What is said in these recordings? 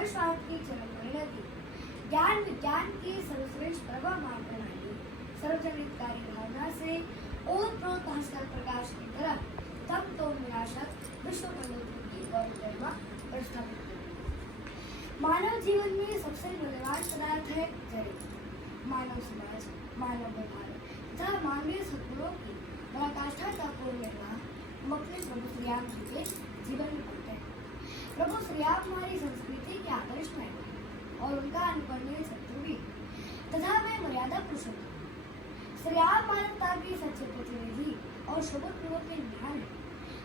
अमरश्वास की चरण परिणति, ज्ञान विज्ञान की सर्वश्रेष्ठ प्रभामान प्रणाली, सर्वजनितकारी भावना से ओतप्रोत भास्कर प्रकाश की तरह तम तो विनाशक विश्व प्रलय की गौर गरिमा प्रस्थापित की। मानव जीवन में सबसे मूल्यवान पदार्थ है चरित्र। मानव समाज, मानव व्यवहार तथा मानवीय सद्गुणों की पराकाष्ठा का पूर्ण निर्वाह हम अपने प्रभु श्री राम जी के जीवन में पाते हैं। प्रभु श्री राम हमारी संस्कृति के आदर्श में और उनका अनुकरणीय शत्रु भी तथा वे मर्यादा पुरुषोत्तम। श्री राम मानवता की सच्चे प्रतिनिधि और शोभतपूर्वक के निधान है।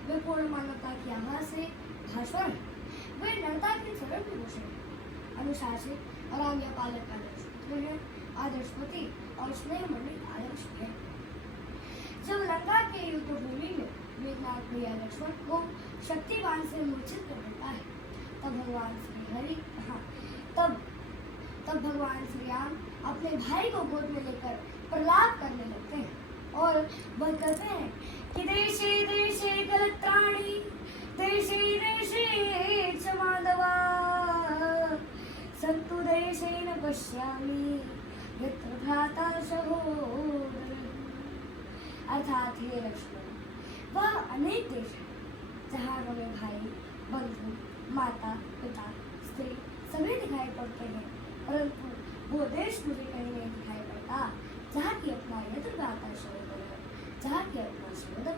वे पूर्ण मानवता की आभा से भास्वर है। वे नरता के चरण विभूषण है, अनुशासित और आज्ञा पालक आदर्श पुत्र है, आदर्श पति और स्नेह मंडित आदर्श है। जब लंका के युद्ध भूमि में मेघनाथ भैया लक्ष्मण को शक्तिवान से मूर्छित कर देता है, तब भगवान श्री हरि तब भगवान श्री राम अपने भाई को गोद में लेकर प्रलाप करने लगते हैं और वह कहते हैं कि देशे देशे गलत्राणि, देशे देशे च माधवा, सन्तु देशेन पश्यामि यत्र भ्राता सहोदरः। अर्थात हे लक्ष्मण, वह अनेक देश है जहाँ हमें भाई, बंधु, माता, पिता, स्त्री सभी दिखाई पड़ते हैं, परंतु वो देश मुझे कहीं नहीं दिखाई पड़ता जहाँ की अपना यत्र भ्राता सहोदरः, जहाँ की अपना सहोदर।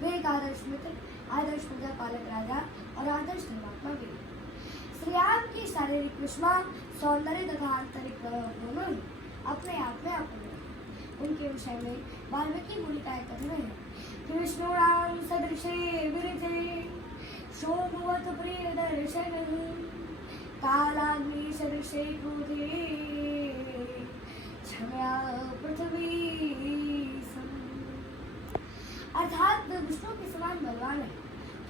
वे एक आदर्श मित्र, आदर्श प्रजा पालक राजा और आदर्श धर्मात्मा भी। श्री राम की शारीरिक विस्मा, सौंदर्य तथा आंतरिक दोनों ही अपने आप में अपूर्ण है। उनके विषय में वाल्मीकि मुनि का एक कथन है कि विष्णुराम सदृशे विरजे शोभवत प्रिय दर्शन, कालाग्नि सदृशे क्रोधे क्षम्या पृथ्वी सम। अर्थात वे विष्णु के समान बलवान है।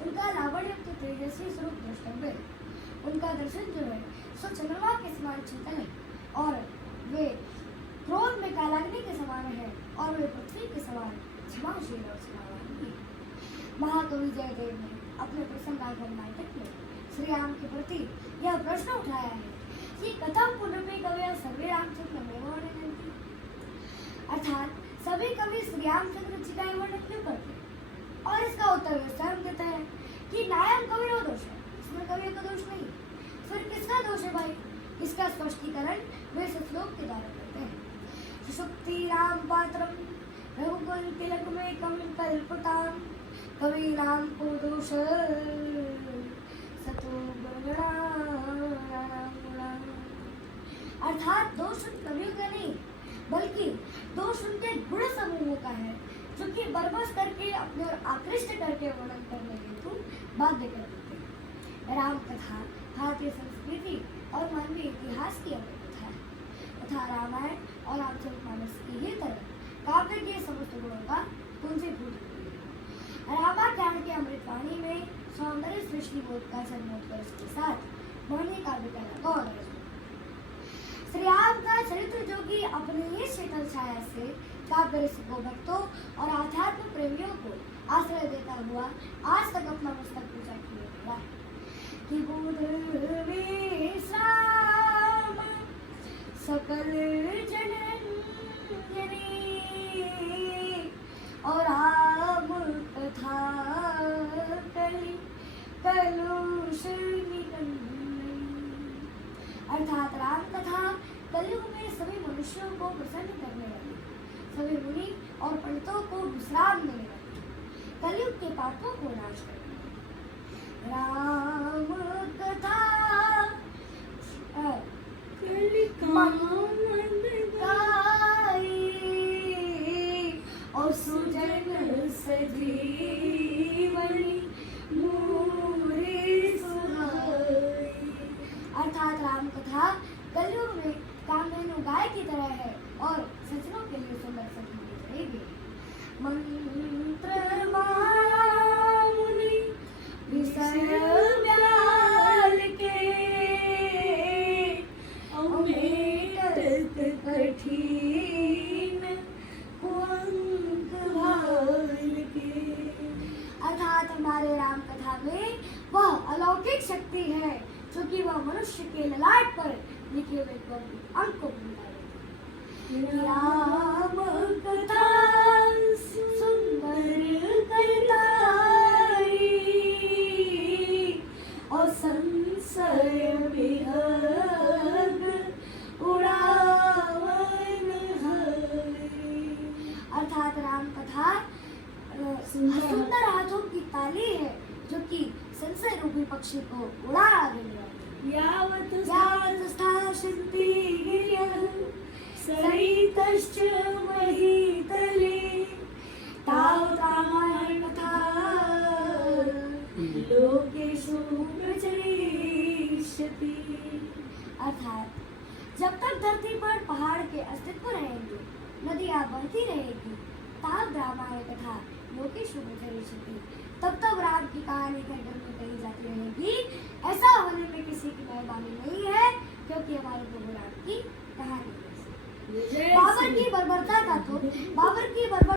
उनका लावण्युक्त तेजस्वी स्वरूप द्रष्टव्य है। उनका दर्शन जो है सो चंद्रमा के समान शीतल है और वे क्रोध में कालाग्नि के समान है और वे पृथ्वी के समान क्षमाशील और क्षमावान भी। महाकवि जयदेव ने अपने प्रसन्न राघव नाटक में श्री राम के प्रति यह प्रश्न उठाया है कि कथम पुनर्पि कवयः सर्वे रामचंद्र में वर्णन की, अर्थात सभी कवि श्री रामचंद्र जी का वर्णन क्यों करते हैं? और इसका उत्तर वे स्वयं देते हैं कि नायम कवि दोष है, इसमें कवि का दोष नहीं। फिर किसका दोष है भाई? इसका स्पष्टीकरण वे इस श्लोक के द्वारा करते हैं। सुषुप्ति राम पात्रम रघुकुल तिलक में कम कल्पताम, कवि राम को दोष सतो गुणगणा। अर्थात दोष उन कवियों का नहीं बल्कि दोष उनके गुण समूहों का है, जो कि बरबस करके अपने और आकृष्ट करके वर्णन करने हेतु बाध्य कर देते हैं। राम कथा भारतीय संस्कृति और मानवीय इतिहास की अमर कथा है तथा रामायण और रामचरितमानस की ही तरह काव्य के समस्त गुणों का पुंजीभूत है। रामाख्यान के अमृतवाणी में सौंदर्य सृष्टि बोध का जन्मोत्कर्ष के साथ वर्णीय काव्य का गौर है। श्री राम का चरित्र जो कि अपनी ही शीतल छाया से काव्य रसिकों, भक्तों और आध्यात्म प्रेमियों को आश्रय देता हुआ आज तक अपना पुस्तक पूजा किए हुआ है कि बुध विश्राम सकल जननी और राम कथा कलि कलुष निकंदनी। अर्थात राम कथा कलयुग में सभी मनुष्यों को प्रसन्न करने वाली, सभी मुनि और पंडितों को विश्राम देने वाली, कलयुग के पापों को नाश करने वाली राम कथा और सुजन सजीवनी मूरी सुहाई। अर्थात राम कथा कलयुग में कामधेनु गाय की तरह है और सज्जनों के लिए सुंदर सखी की तरह भी। मंत्र मुनि विषय व्याल के अमेट कठिन कुअंक भाल के। अर्थात हमारे राम कथा में वह अलौकिक शक्ति है क्योंकि वह मनुष्य के ललाट पर लिखे हुए अंक को भूलता है। राम कथा सुंदर करतारी और संशय विहग उड़ावन हरि। अर्थात राम कथा सुंदर हाथों की ताली है जो कि संशय रूपी पक्षी को उड़ा देने वाली। यावत् स्थास्यन्ति गिर्यः सरितश्च महीतले तावत् रामायण कथा लोकेषु प्रचलिष्यति। अर्थात जब तक धरती पर पहाड़ के अस्तित्व रहेंगे, नदियाँ बहती रहेगी, तावत् रामायण कथा लोकेषु प्रचलिष्यति, तब तक राम की कहानी घर घर में कही जाती रहेगी। ऐसा होने में किसी की मेहरबानी नहीं है, क्योंकि हमारे प्रभु राम की कहानी है। बाबर की बर्बरता